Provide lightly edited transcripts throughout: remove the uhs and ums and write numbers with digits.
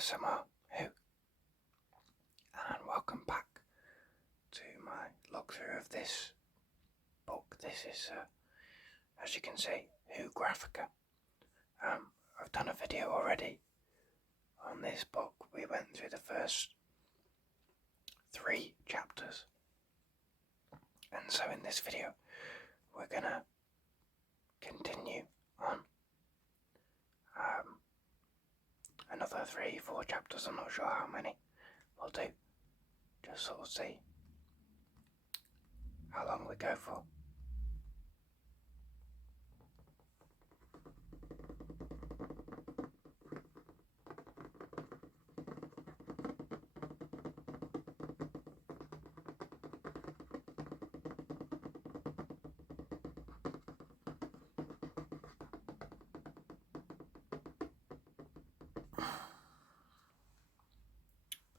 ASMR Who, and welcome back to my look through of this book. This is, as you can see, Whographica. I've done a video already on this book. We went through the first 3 chapters, and so in this video we're gonna continue on another 3-4 chapters. I'm not sure how many we'll do, just sort of see how long we go for.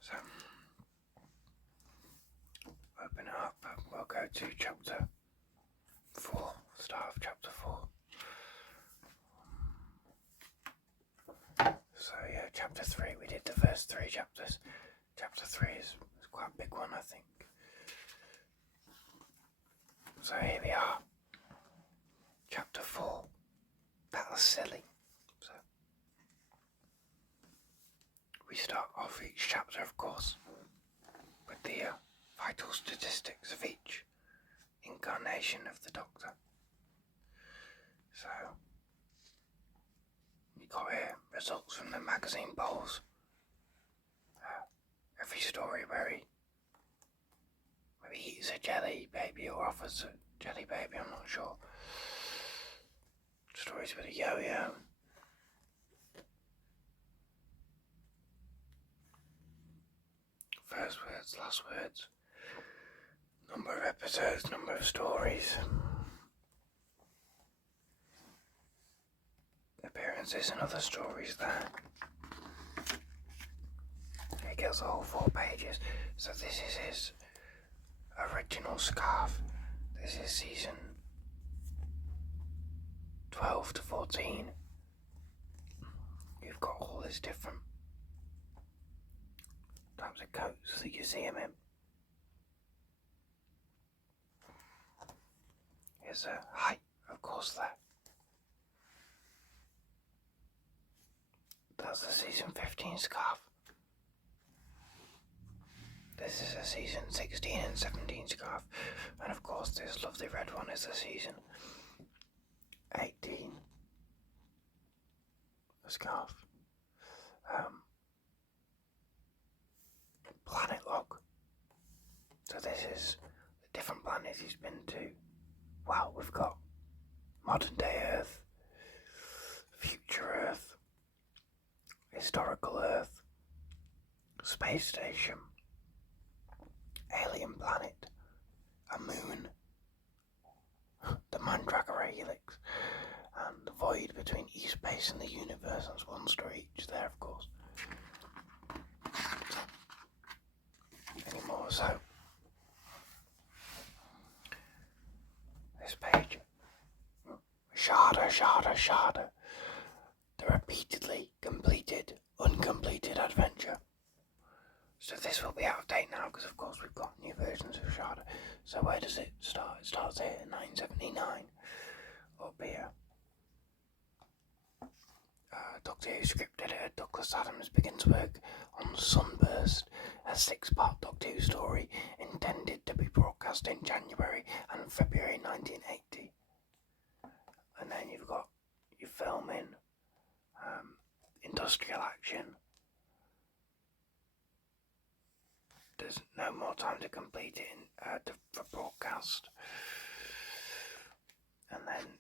So, open it up, we'll go to chapter 4, start of chapter 4. So yeah, chapter 3, we did the first 3 chapters. Chapter 3 is quite a big one, I think. So here we are. Chapter 4. That was silly. So we start off each chapter, of course, with the vital statistics of each incarnation of the Doctor. So we got here results from the magazine polls. Every story where he maybe eats a jelly baby or offers a jelly baby, I'm not sure. Stories with a yo-yo. First words, last words. Number of episodes, number of stories. Appearances and other stories there. He gets all 4 pages. So this is his original scarf. This is season 12 to 14. You've got all these different types of coats that you see him in. Here's a height, of course, there. That's the season 15 scarf. This is a season 16 and 17 scarf. And of course this lovely red one is the season 18 scarf. Planet log. So this is the different planets he's been to. Wow, we've got modern day Earth, future Earth, historical Earth, space station, alien planet, a moon, the Mandragora helix, and the void between E-space and the universe. That's 1 story each there, of course. Any more? So this page, Sharda, the repeatedly completed, uncompleted adventure. So this will be out of date now because of course we've got new versions of Sharda. So where does it start? It starts here in 979, up here. Doctor Who script editor Douglas Adams begins work on Sunburst, a 6-part Doctor Who story intended to be broadcast in January and February 1980. And then you've got your filming, industrial action. There's no more time to complete it for broadcast. And then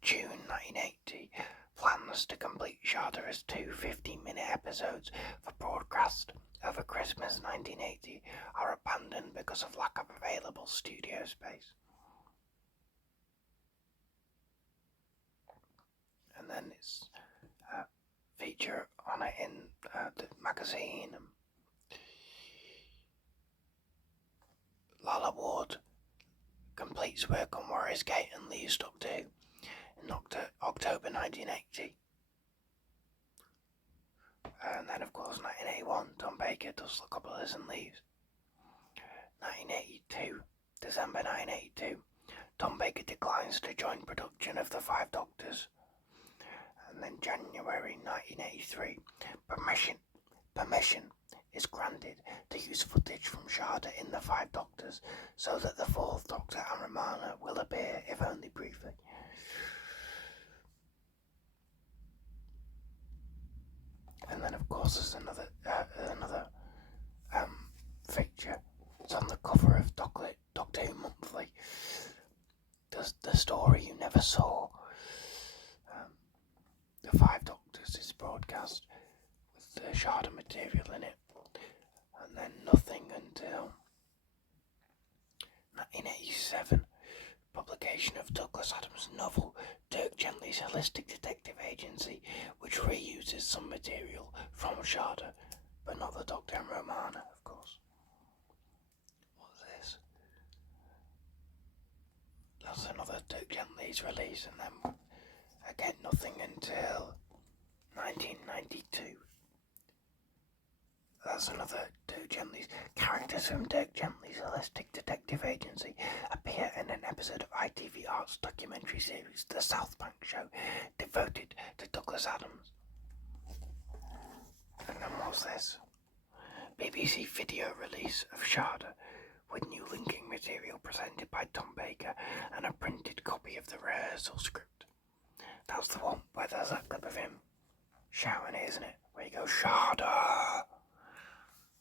June 1980, plans to complete Sharda as 2 15-minute episodes for broadcast over Christmas 1980 are abandoned because of lack of available studio space. And then it's a feature on it in the magazine. Lalla Ward completes work on Warriors Gate and leaves Doctor Who in October 1980. And then, of course, 1981, Tom Baker does The Coppolas and leaves. 1982, December 1982, Tom Baker declines to join production of The Five Doctors. And then January 1983, permission is granted to use footage from Sharda in The Five Doctors so that the fourth Doctor and Romana will appear, if only briefly. And then, of course, there's another feature. It's on the cover of Doctor Who Monthly. The story you never saw. The Five Doctors is broadcast with the Sharda material in it, and then nothing until 1987, publication of Douglas Adams' novel Dirk Gently's Holistic Detective Agency, which reuses some material from Sharda, but not the Doctor and Romana, of course. What's this? That's another Dirk Gently's release, and then again nothing until 1992. That's another Dirk Gently's. Characters from Dirk Gently's Holistic Detective Agency appear in an episode of ITV Art's documentary series The South Bank Show, devoted to Douglas Adams. And then what's this? BBC video release of Sharda, with new linking material presented by Tom Baker and a printed copy of the rehearsal script. That's the one where there's that clip of him shouting it, isn't it? Where he goes, Sharda!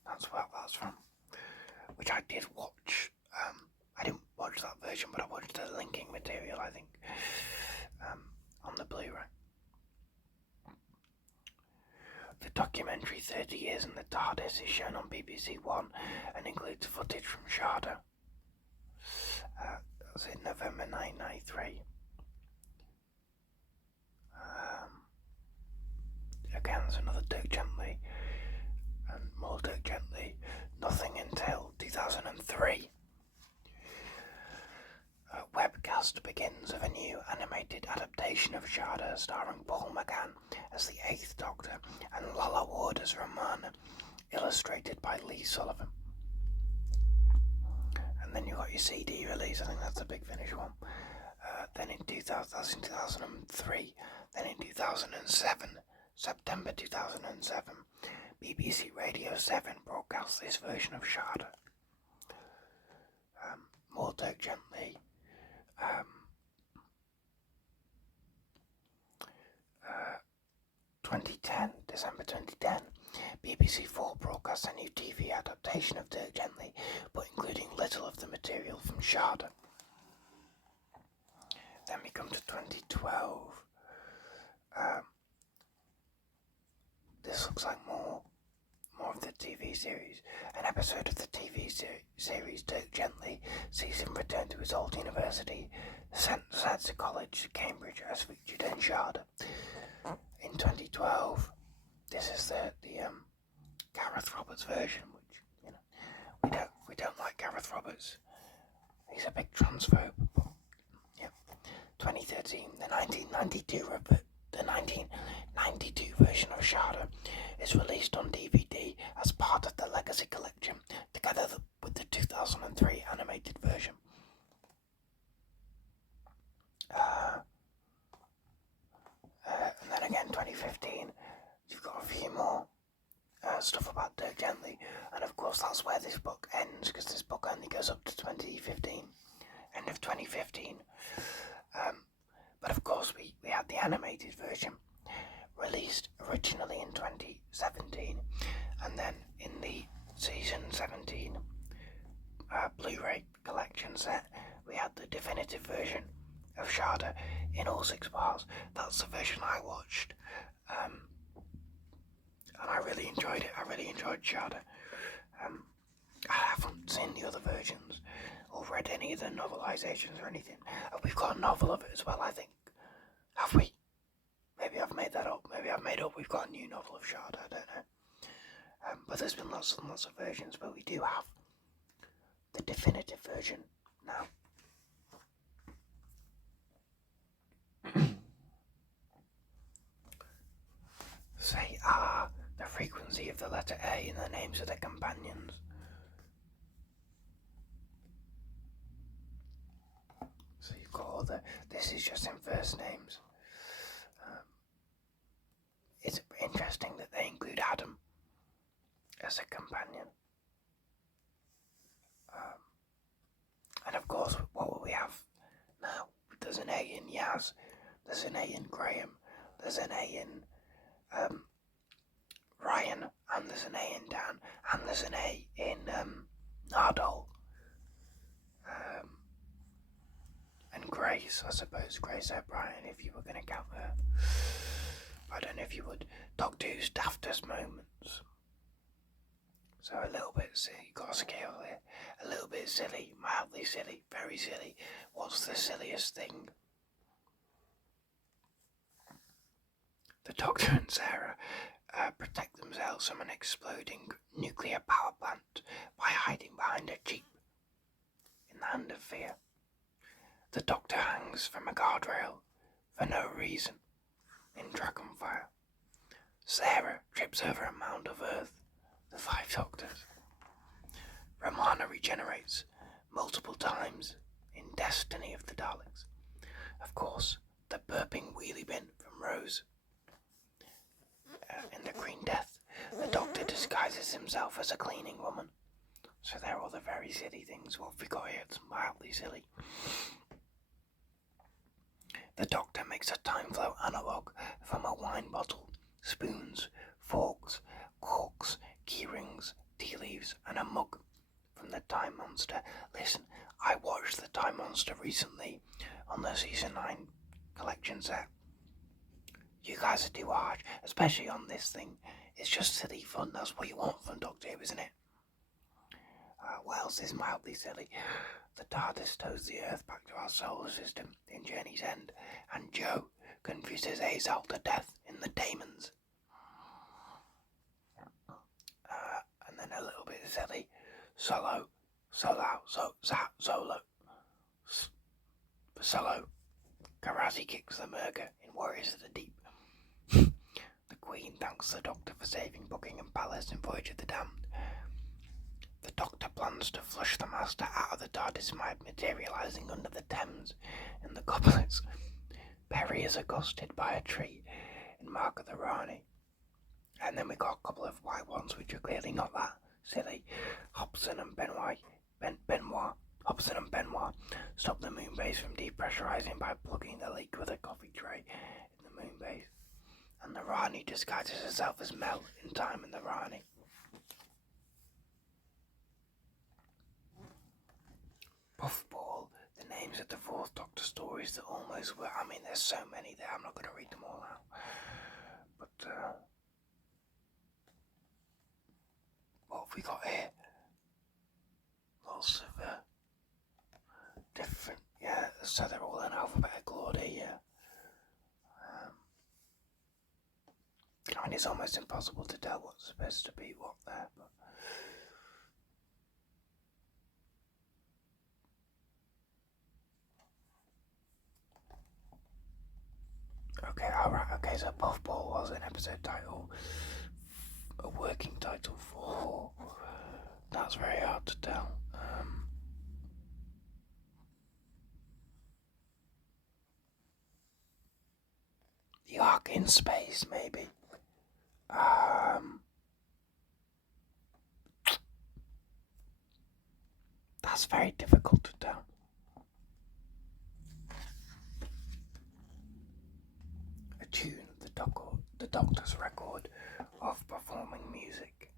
That's where that's from. Which I did watch. I didn't watch that version, but I watched the linking material, I think, on the Blu-ray. The documentary 30 Years in the TARDIS is shown on BBC One and includes footage from Sharda. That was in November 1993. Again, there's another Dirk Gently, and more Dirk Gently. Nothing until 2003. A webcast begins of a new animated adaptation of Sharda, starring Paul McGann as the 8th Doctor and Lalla Ward as Romana, illustrated by Lee Sullivan. And then you got your CD release. I think that's a Big Finish one. Then in 2003. Then in 2007, September 2007, BBC Radio 7 broadcasts this version of Sharda. More Dirk Gently. 2010, December 2010, BBC 4 broadcasts a new TV adaptation of Dirk Gently, but including little of the material from Sharda. Then we come to 2012. This looks like more of the TV series. An episode of the TV series Dirk Gently sees him return to his old university, St. College, Cambridge, as featured in Sharda. In 2012, this is the Gareth Roberts version, which we don't like Gareth Roberts. He's a big transphobe. But, yeah. 2013, the 1992 version of Sharda is released on DVD as part of the Legacy Collection, together with the 2003 animated version. And then again, 2015, you've got a few more stuff about Dirk Gently, and of course that's where this book ends, because this book only goes up to 2015, end of 2015. But of course we had the animated version released originally in 2017, and then in the season 17 Blu-ray collection set we had the definitive version of Sharda in all 6 parts. That's the version I watched, and I really enjoyed it. I really enjoyed Sharda. I haven't seen the other versions or read any of the novelizations or anything. We've got a novel of it as well, I think. Have we? Maybe I've made that up. Maybe I've made up we've got a new novel of Sharda, I don't know. But there's been lots and lots of versions, but we do have the definitive version now. Say the the letter A in the names of the companions. So you've got all this is just in first names. It's interesting that they include Adam as a companion. And of course, what will we have now? There's an A in Yaz, there's an A in Graham, there's an A in Ryan, and there's an A in Dan, and there's an A in Nardole. And Grace, I suppose, Grace O'Brien, if you were going to count her. I don't know if you would. Doctor Who's daftest moments. So a little bit silly, got a scale there. A little bit silly, mildly silly, very silly. What's the silliest thing? The Doctor and Sarah protect themselves from an exploding nuclear power plant by hiding behind a jeep in the hand of fear. The Doctor hangs from a guardrail for no reason in Dragonfire. Sarah trips over a mound of earth. The 5 Doctors. Romana regenerates multiple times in Destiny of the Daleks. Of course, the burping wheelie bin from Rose. In the Green Death, the Doctor disguises himself as a cleaning woman. So they're all the very silly things. What have we got here? It's mildly silly. The Doctor makes a time flow analogue from a wine bottle, spoons, forks, corks, keyrings, tea leaves, and a mug from the Time Monster. Listen, I watched the Time Monster recently on the Season 9 collection set. You guys are too harsh, especially on this thing. It's just silly fun. That's what you want from Doctor Who, isn't it? What else is mildly silly? The TARDIS tows the Earth back to our solar system in Journey's End, and Joe confuses Azal to death in the Daemons. And then a little bit silly. Solo. Karazi kicks the Murga in Warriors of the Deep. The Queen thanks the Doctor for saving Buckingham Palace in Voyage of the Damned. The Doctor plans to flush the Master out of the TARDIS by materialising under the Thames in the Goblets. Perry is accosted by a tree in Mark of the Rani. And then we got a couple of white ones which are clearly not that silly. Hobson and Benoit stop the moon base from depressurising by plugging the leak with a coffee tray in the moon base. And the Rani disguises herself as Mel in Time in the Rani. Puffball, the names of the 4th Doctor stories that almost were. I mean, there's so many there, I'm not going to read them all out. But, what have we got here? Lots of different, yeah, so they're all in alphabetical order, yeah. I mean, it's almost impossible to tell what's supposed to be what there, but okay, so Puffball was an episode title, a working title for, that's very hard to tell. The Ark in Space, maybe. That's very difficult to tell. A tune, the Doctor's record of performing music.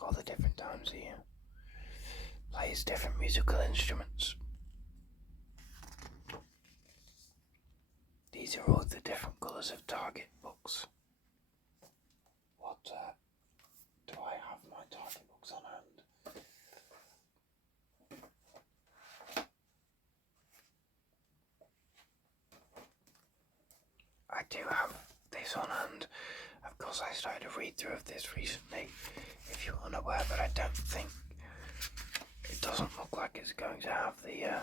All the different times here. Plays different musical instruments. These are all the different colours of Target books. What do I have my Target books on hand? I do have this on hand. Of course, I started a read through of this recently, if you're unaware, but I don't think it doesn't look like it's going to have the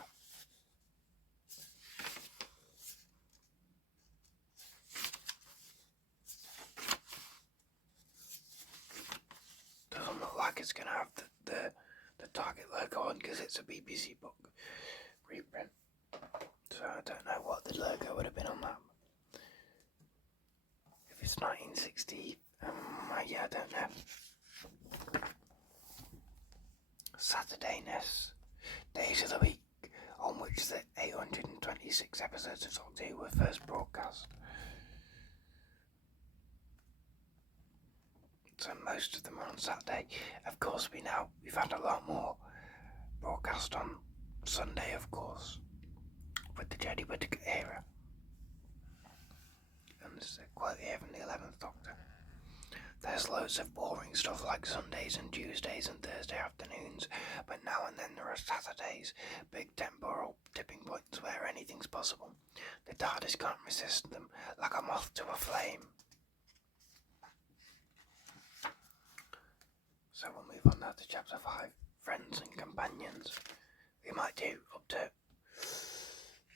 BBC book reprint. So I don't know what the logo would have been on that. If it's 1960, yeah, I don't know. Saturdayness. Days of the week on which the 826 episodes of Doctor Who were first broadcast. So most of them are on Saturday. Of course, we've had a lot more broadcast on Sunday, of course, with the Jodie Whittaker era. And this is a quote here from the 11th Doctor. There's loads of boring stuff like Sundays and Tuesdays and Thursday afternoons, but now and then there are Saturdays, big temporal tipping points where anything's possible. The TARDIS can't resist them, like a moth to a flame. So we'll move on now to chapter 5, Friends and Companions. We might do up to,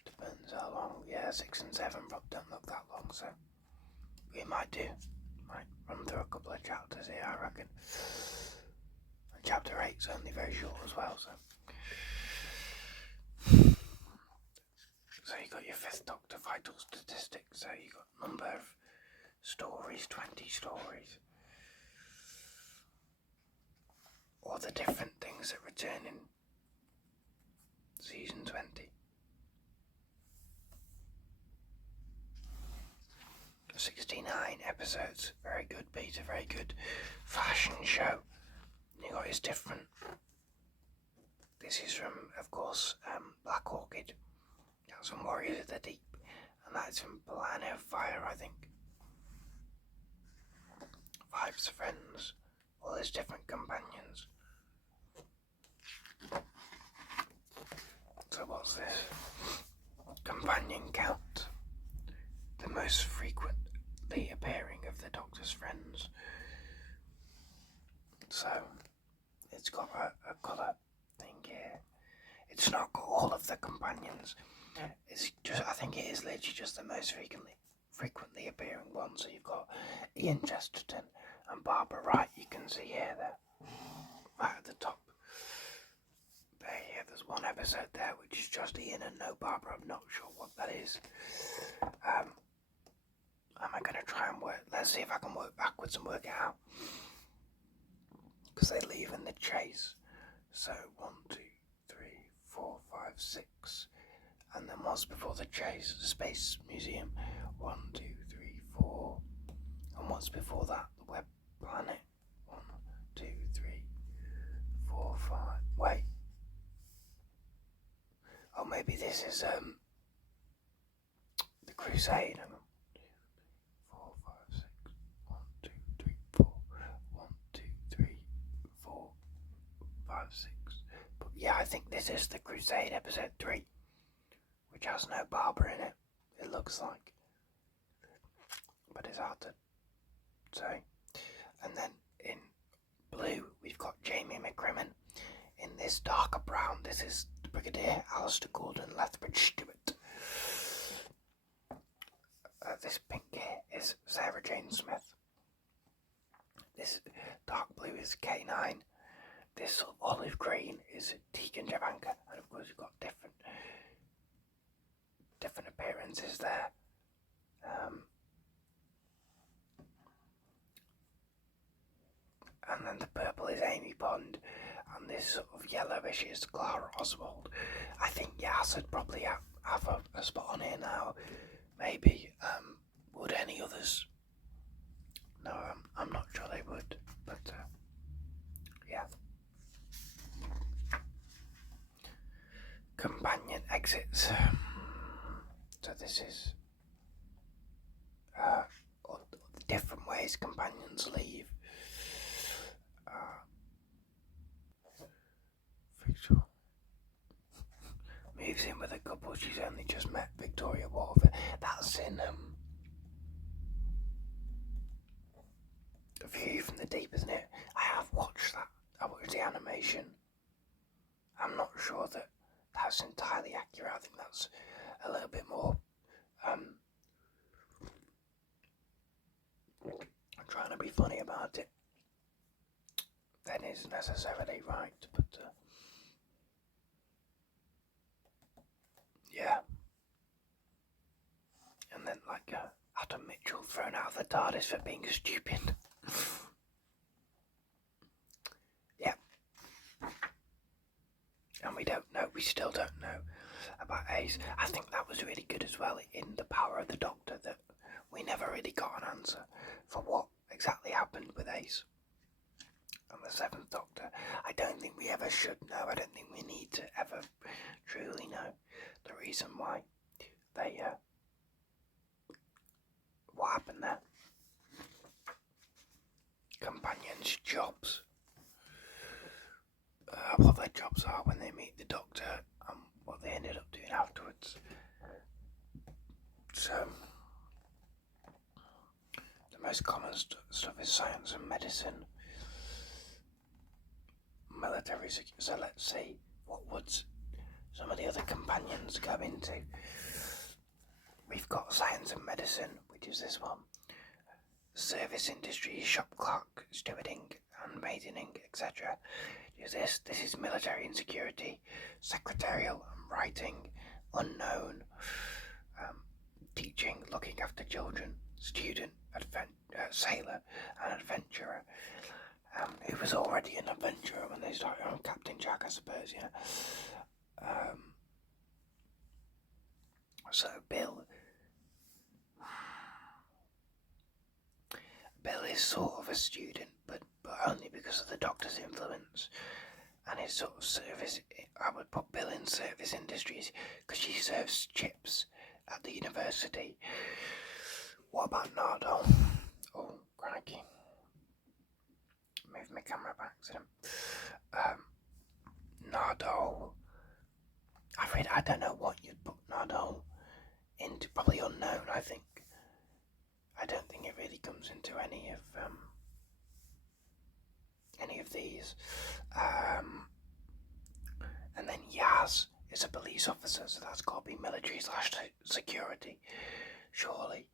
depends how long, 6 and 7 probably don't look that long, so we might run through a couple of chapters here, I reckon. And chapter 8's only very short as well, so you got your 5th Doctor vital statistics, so you got number of stories, 20 stories. All the different things that return in season 20. 69 episodes, very good, Peter, very good. Fashion show. You got his different. This is from, of course, Black Orchid. That's from Warriors of the Deep, and that's from Planet of Fire, I think. Five's friends, all his different companions. So what's this? Companion count. The most frequently appearing of the Doctor's friends. So it's got a colour thing here. It's not got all of the companions. It's just, I think it is literally just the most frequently appearing ones. So you've got Ian Chesterton and Barbara Wright. You can see here there, right at the top. There's one episode there which is just Ian and no Barbara. I'm not sure what that is. Am I going to try and let's see if I can work backwards and work it out. Because they leave in the chase. So 1, 2, 3, 4, 5, 6. And then what's before the chase? The Space Museum. 1, 2, 3, 4. And what's before that? The Web Planet. 1, 2, 3, 4, 5. Wait. Oh, maybe this is the Crusade. 4, 5, 6. 1, 2, 3, 4. 1, 2, 3, 4, 5, 6. But yeah, I think this is the Crusade episode 3, which has no Barbara in it. It looks like, but it's hard to say. And then in blue, we've got Jamie McCrimmon. In this darker brown, this is Brigadier Alistair Gordon Lethbridge Stewart. This pink here is Sarah Jane Smith. This dark blue is K9. This olive green is Tegan Javanka. And of course you've got different appearances there. And then the purple is Amy Pond. And this sort of yellowish is Clara Oswald. I think Yas would probably have a spot on here now. Maybe. Would any others? No, I'm not sure they would. But yeah. Companion exits. So this is all the different ways companions leave. Victoria moves in with a couple she's only just met, Victoria Warford. That's in A View from the Deep, isn't it? I have watched that. I watched the animation. I'm not sure that that's entirely accurate. I think that's a little bit more I'm trying to be funny about it than is necessarily right, but like Adam Mitchell thrown out of the TARDIS for being stupid. Yeah. And we still don't know about Ace. I think that was really good as well in The Power of the Doctor, that we never really got an answer for what exactly happened with Ace and the Seventh Doctor. I don't think we ever should know. I don't think we need to ever truly know the reason why they, what happened there. Companions' jobs. What their jobs are when they meet the Doctor and what they ended up doing afterwards. So, the most common stuff is science and medicine, military. So let's see, what would some of the other companions go into? We've got science and medicine, which is this one. Service industry, shop clerk, stewarding and maidening, etc. This is military and security, secretarial and writing, unknown, teaching, looking after children, student, sailor and adventurer. Who was already an adventurer when they started on Captain Jack, I suppose, yeah. So Bill is sort of a student, but only because of the Doctor's influence and his sort of service. I would put Bill in service industries because she serves chips at the university. What about Nardo? Oh, crikey. Move my camera back to them. Nardo. I don't know what you'd put Nardo into. Probably unknown, I think. I don't think it really comes into any of these. And then Yaz is a police officer, so that's got to be military / security, surely.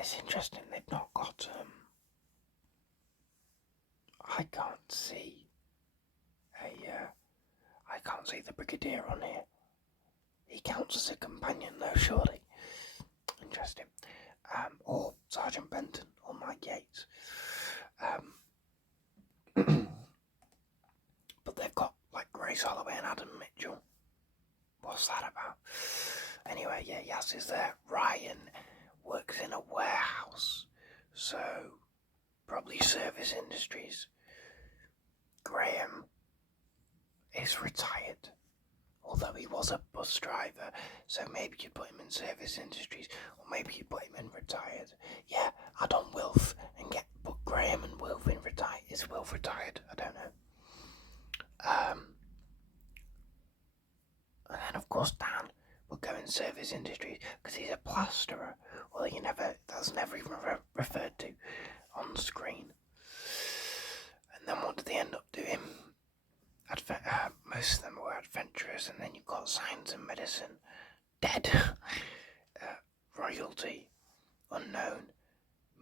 It's interesting they've not got I can't see the Brigadier on here. He counts as a companion though, surely. Interesting. Or Sergeant Benton or Mike Yates. But they've got like Grace Holloway and Adam Mitchell. What's that about? Anyway, yeah, Yas is there. Ryan works in a warehouse, so probably service industries. Graham is retired, although he was a bus driver, so maybe you put him in service industries, or maybe you put him in retired. Yeah, add on Wilf and put Graham and Wilf in retired. Is Wilf retired? I don't know. And then of course Dan will go in service industries because he's a plasterer. Well, that's never even referred to on screen. And then what did they end up doing? Most of them were adventurers, and then you've got science and medicine, dead, royalty, unknown,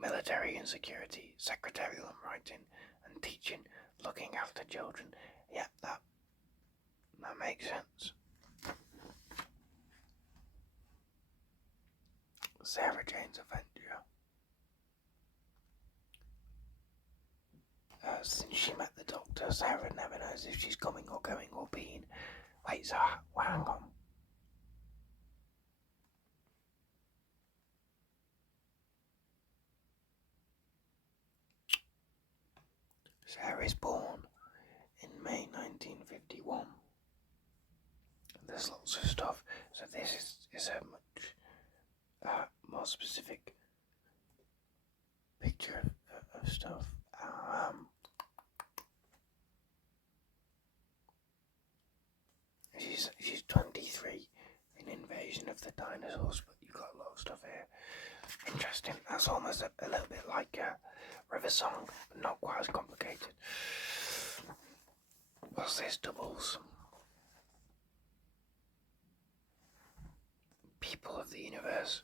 military and security, secretarial and writing, and teaching, looking after children. Yeah, that makes sense. Sarah Jane's Avenger. Since she met the Doctor, Sarah never knows if she's coming or going or being. Wait, so hang on. Sarah is born in May 1951. There's lots of stuff, so this is a much more specific picture of stuff. She's 23 in Invasion of the Dinosaurs, but you've got a lot of stuff here. Interesting. That's almost a little bit like River Song, but not quite as complicated. What's this? Doubles. People of the Universe.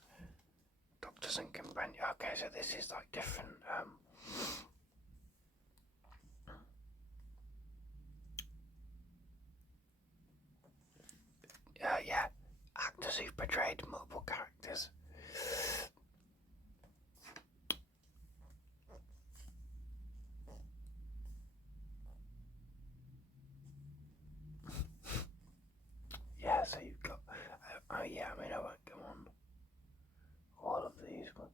doctors and companions. Okay, so this is like different. Yeah, actors who've portrayed multiple characters. Yeah, so you've got. Oh yeah, I mean I won't go on all of these, but.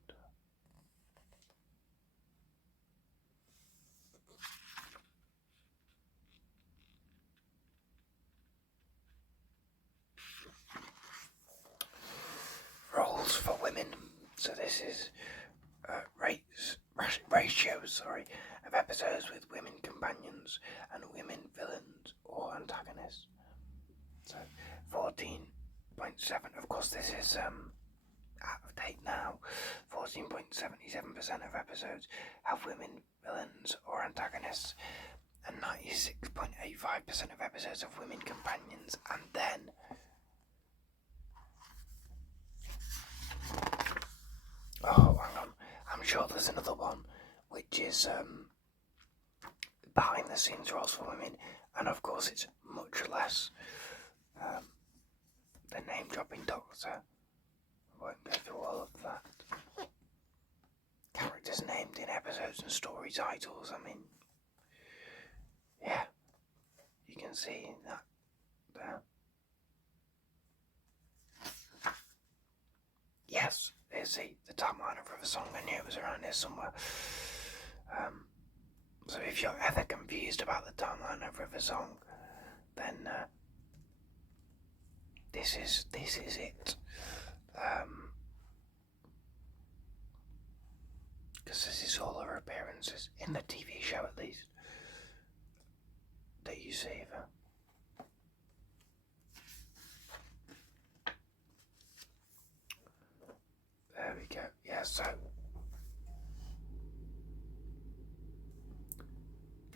Roles for women. So this is ratios, of episodes with women companions and women villains or antagonists. So 14.7. Of course, this is out of date now. 14.77% of episodes have women villains or antagonists, and 96.85% of episodes have women companions. And then oh, hang on. I'm sure there's another one, which is behind the scenes roles for women, and of course it's much less. The name dropping doctor. I won't go through all of that. Characters named in episodes and story titles. I mean, yeah, you can see that there. Yes, there's the timeline of River Song. I knew it was around here somewhere. So if you're ever confused about the timeline of River Song, then this is it. Because this is all her appearances in the TV show, at least, that you see of her. There we go. Yeah, so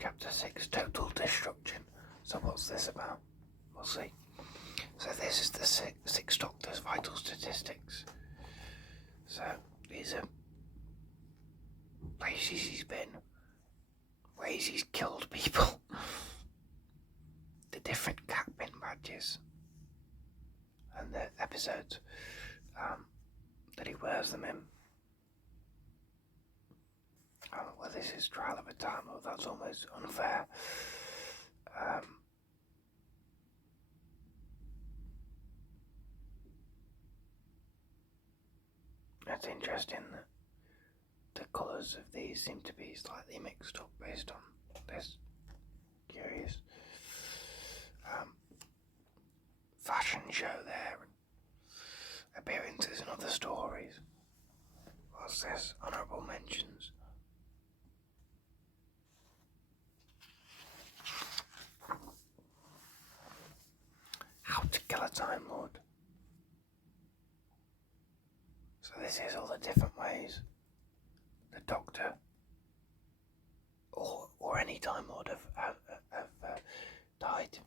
Chapter 6, Total Destruction. So what's this about? We'll see. So this is the six Doctor's vital statistics. So these are places he's been, ways he's killed people, the different cat pin badges, and the episodes that he wears them in. Well, this is Trial of a Time Lord. That's almost unfair. It's interesting that the colours of these seem to be slightly mixed up based on this. Curious. Fashion show there, and appearances in other stories. What's this? Honourable mentions. How to Kill a Time Lord. So this is all the different ways the Doctor or any Time Lord have died.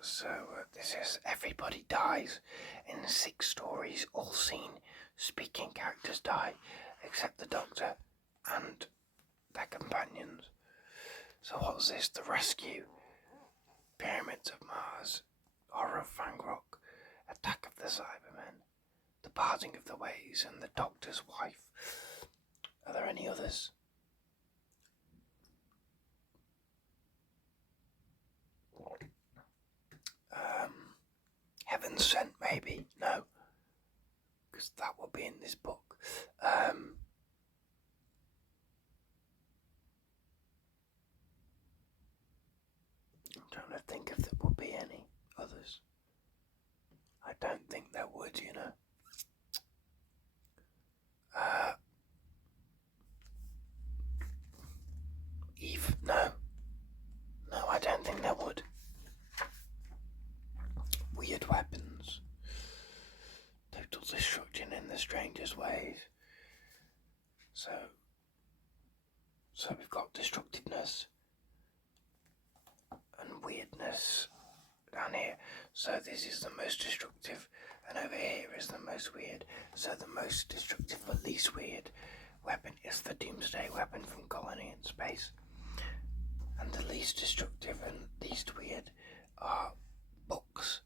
So this is Everybody Dies. In 6 stories, all seen speaking characters die, except the Doctor and their companions. So what's this? The Rescue, Pyramids of Mars, Horror of Fang Rock, Attack of the Cybermen, The Parting of the Ways, and The Doctor's Wife. Are there any others? Heaven Sent, maybe? No, because that will be in this book. I'm trying to think if there would be any others. I don't think there would, you know. Eve? No, I don't think there would. Weird Weapons, Total Destruction in the Strangest Ways. So we've got destructiveness and weirdness down here. So this is the most destructive, and over here is the most weird. So the most destructive this weird weapon is the Doomsday weapon from Colony in Space. And the least destructive and least weird are books,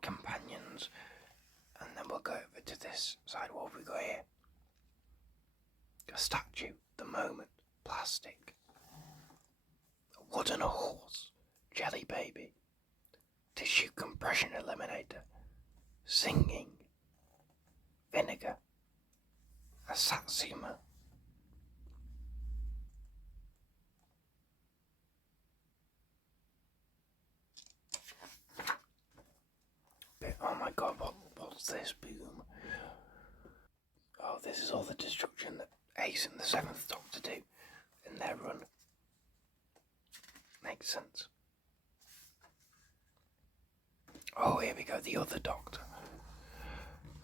companions, and then we'll go over to this side. What have we got here? A statue, the moment, plastic, a wood and a horse, jelly baby, tissue compression eliminator, singing, vinegar, a satsuma, oh my god, what's this? Boom. Oh, this is all the destruction that Ace and the Seventh Doctor do in their run. Makes sense. Oh, here we go, the other Doctor.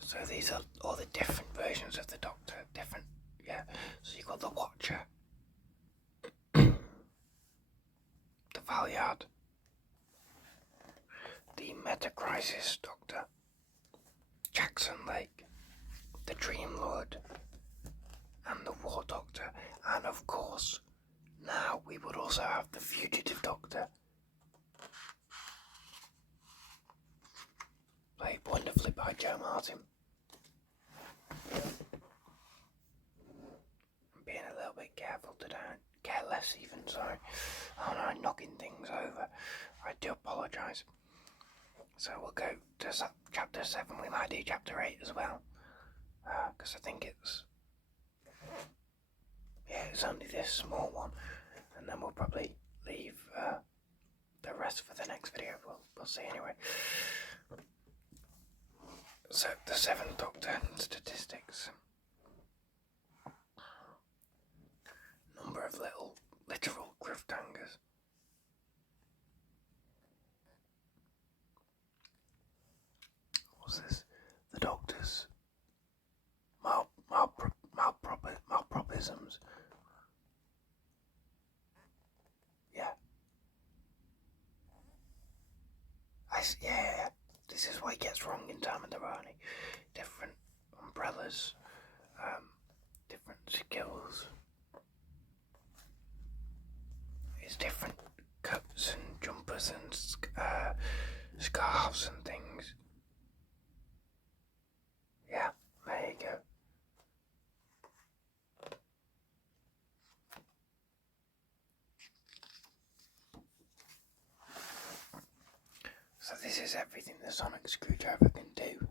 So these are all the different versions of the Doctor. Different, yeah. So you've got the Watcher, the Valeyard, the Meta-Crisis Doctor, Jackson Lake, the Dream Lord, and the War Doctor, and of course, now we would also have the Fugitive Doctor, played wonderfully by Joe Martin. I'm being a little bit careful today, careless even, sorry. Oh no, I'm knocking things over. I do apologise. So we'll go to chapter 7, we might do chapter 8 as well, because I think it's only this small one, and then we'll probably leave the rest for the next video. We'll see anyway. So the Seventh Doctor statistics. Number of literal Griftangers. What's this? The Doctor's malpropisms. Yeah. Yeah. This is what he gets wrong in Time of the Rani. Different umbrellas, different skills. It's different coats and jumpers and scarves and things. Yeah, there you go. So this is everything the sonic screwdriver can do.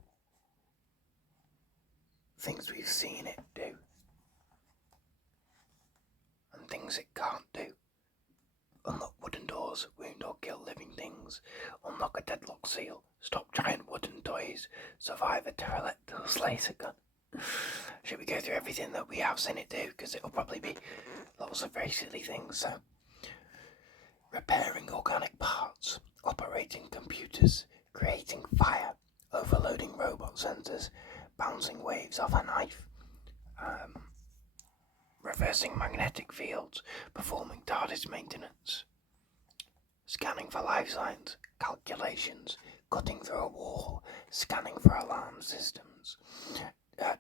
Things we've seen it do. And things it can't do. Unlock wooden doors, wound or kill living things. Unlock a deadlock seal. Stop giant wooden toys. Survive a pterodactyl's laser gun. Should we go through everything that we have seen it do? Because it'll probably be lots of very silly things. So, repairing organic parts. Operating computers, creating fire, overloading robot sensors, bouncing waves off a knife, reversing magnetic fields, performing TARDIS maintenance, scanning for life signs, calculations, cutting through a wall, scanning for alarm systems,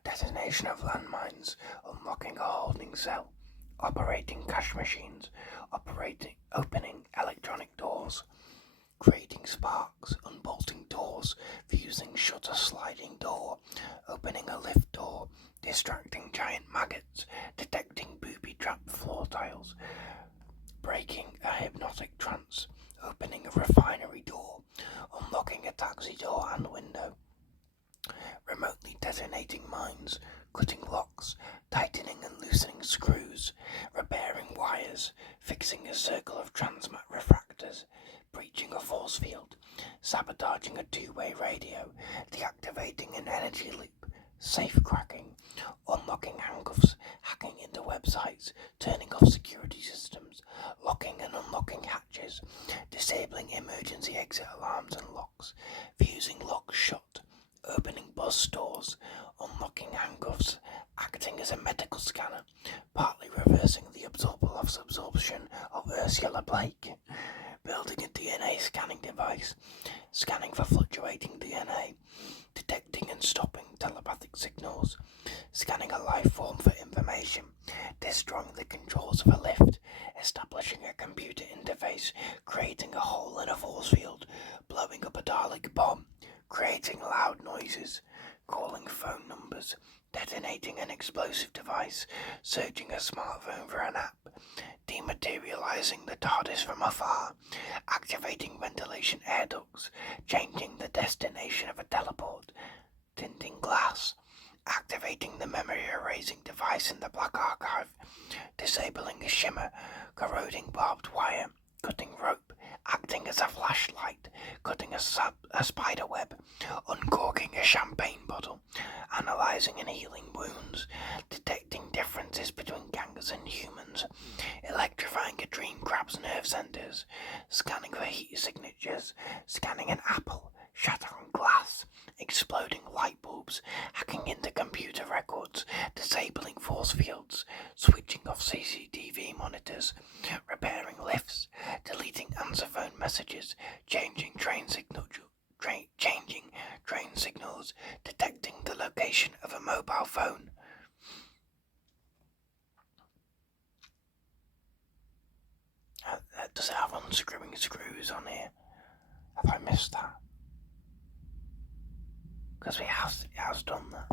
detonation of landmines, unlocking a holding cell, operating cash machines, opening electronic doors, creating sparks, unbolting doors, fusing shutter sliding door, opening a lift door, distracting giant maggots, detecting booby-trapped floor tiles, breaking a hypnotic trance, opening a refinery door, unlocking a taxi door and window, remotely detonating mines, cutting locks, tightening and loosening screws, repairing wires, fixing a circle of transmat refractors, breaching a force field, sabotaging a two-way radio, deactivating an energy loop, safe cracking, unlocking handcuffs, hacking into websites, turning off security systems, locking and unlocking hatches, disabling emergency exit alarms and locks, fusing locks shut, opening bus doors, unlocking handcuffs, acting as a medical scanner, partly reversing the absorbal loss absorption of Ursula Blake, building a DNA scanning device, scanning for fluctuating DNA, detecting and stopping telepathic signals, scanning a life form for information, destroying the controls of a lift, establishing a computer interface, creating a hole in a force field, blowing up a Dalek bomb, creating loud noises, calling phone numbers, detonating an explosive device, searching a smartphone for an app, dematerializing the TARDIS from afar, activating ventilation air ducts, changing the destination of a teleport, tinting glass, activating the memory erasing device in the Black Archive, disabling a shimmer, corroding barbed wire, cutting rope, acting as a flashlight, cutting a spider web, uncorking a champagne bottle, analysing and healing wounds, detecting differences between gangers and humans, electrifying a dream crab's nerve centres, scanning for heat signatures, scanning an apple, shattering glass, exploding light bulbs, hacking into computer records, disabling force fields, switching off CCTV monitors, repairing lifts, deleting answer phone messages, changing train signals, detecting the location of a mobile phone. Does it have unscrewing screws on here? Have I missed that? Because it has done that.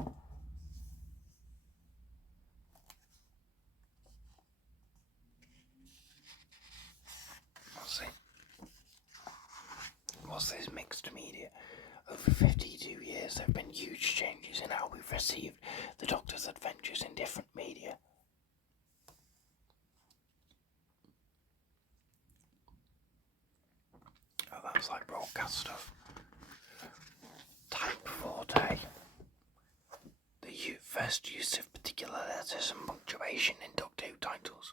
Let's see. What's this mixed media? Over 52 years there have been huge changes in how we've received the Doctor's adventures in different media. Oh, that's like broadcast stuff. Type Forte. The first use of particular letters and punctuation in Doctor Who titles.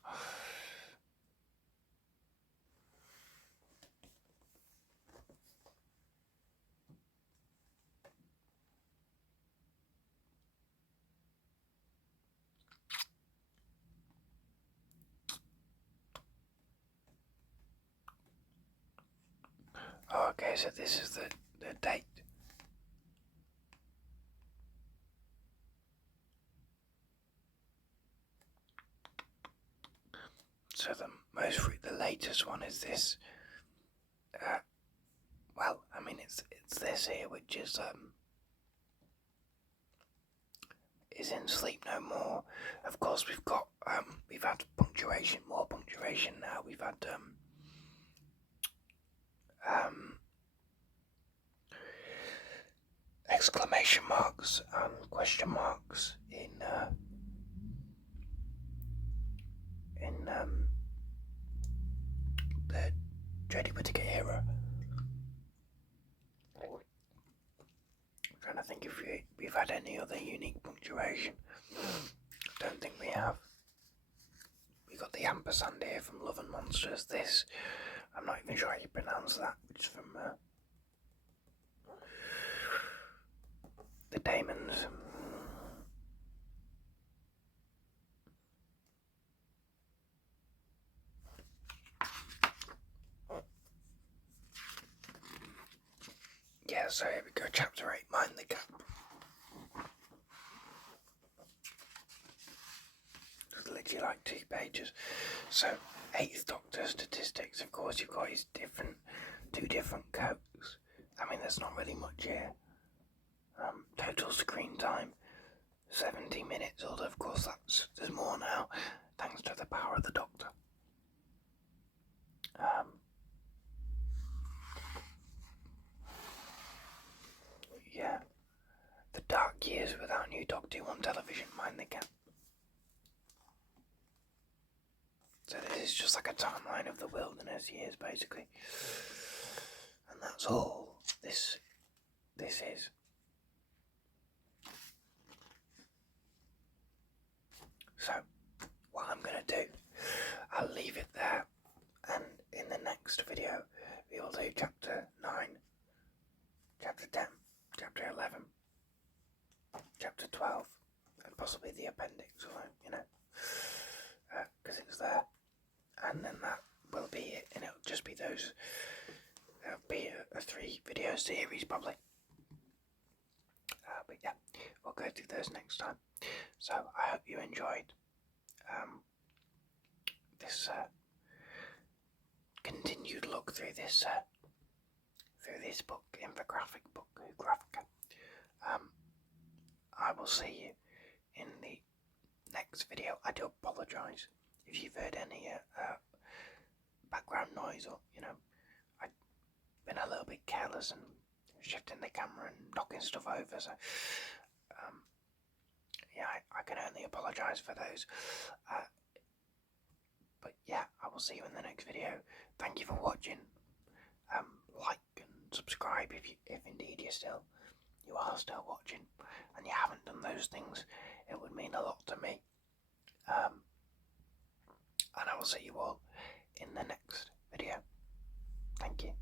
Oh, okay, so this is the date. So the latest one is this. Well, I mean it's this here, which is in Sleep No More. Of course, we've had punctuation, more punctuation now. We've had exclamation marks and question marks in the Jodie Whittaker era. I'm trying to think if we've had any other unique punctuation. I don't think we have. We got the ampersand here from Love and Monsters. This, I'm not even sure how you pronounce that, which is from the Damons. Yeah, so here we go, chapter 8, Mind the Gap. It's literally like 2 pages. So, 8th Doctor statistics, of course, you've got his two different coats. I mean, there's not really much here. Total screen time, 70 minutes, although of course there's more now, thanks to the power of the Doctor. Yeah. The Dark Years without New Doctor Who on television, Mind the Gap. So this is just like a timeline of the wilderness years, basically. And that's all this is. So, what I'm going to do, I'll leave it there, and in the next video, we will do chapter 9, chapter 10, chapter 11, chapter 12, and possibly the appendix, because it's there. And then that will be it, and it'll just be those. It'll be a 3 video series, probably. But yeah, we'll go through those next time. So I hope you enjoyed this continued look through this book, infographic book, Whographica. I will see you in the next video. I do apologise if you've heard any background noise, or I've been a little bit careless and shifting the camera and knocking stuff over. So yeah, I can only apologise for those. But yeah, I will see you in the next video. Thank you for watching. Like and subscribe if indeed you are still watching and you haven't done those things. It would mean a lot to me. And I will see you all in the next video. Thank you.